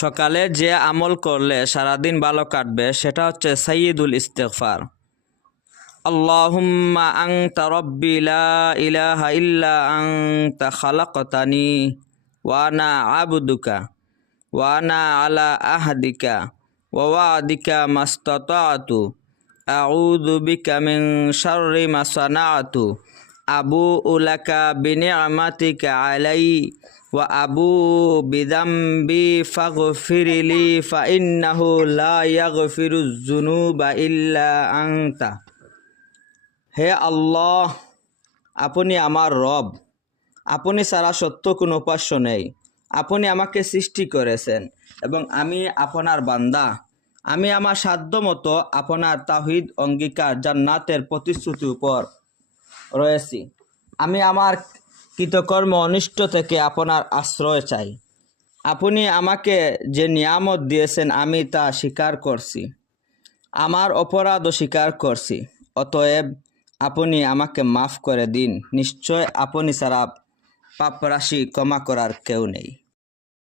সকালে যে আমল করলে সারাদিন ভালো কাটবে সেটা হচ্ছে সাইয়্যিদুল ইস্তিগফার। আল্লাহুম্মা আনতা রাব্বি লা ইলাহা ইল্লা আনতা খালাকতানি ওয়া আনা আবদুকা ওয়া আনা আলা আহদিকা ওয়া ওয়া'দিকা মাস্তাতা'তু আউযু বিকা মিন শাররি মা সানা'তু আবুউ লাকা বিনি'মাতিকা আলাইয়া ওয়া আবু বিযামবি ফাগফিরলি ফাইন্নাহু লা ইয়াগফিরুয যুনুবা ইল্লা আনতা। হে আল্লাহ, আপনি আমার রব, আপনি ছাড়া সত্য কোনো উপাস্য নেই। আপনি আমাকে সৃষ্টি করেছেন এবং আমি আপনার বান্দা। আমি আমার সাধ্যমতো আপনার তাওহীদ অঙ্গীকার জান্নাতের প্রতিশ্রুতির উপর রয়েছি। আমি আমার কৃতকর্ম অনিষ্ট থেকে আপনার আশ্রয় চাই। আপনি আমাকে যে নিয়ামত দিয়েছেন আমি তা স্বীকার করছি, আমার অপরাধও স্বীকার করছি। অতএব আপনি আমাকে মাফ করে দিন। নিশ্চয় আপনি ছাড়া পাপরাশি ক্ষমা করার কেউ নেই।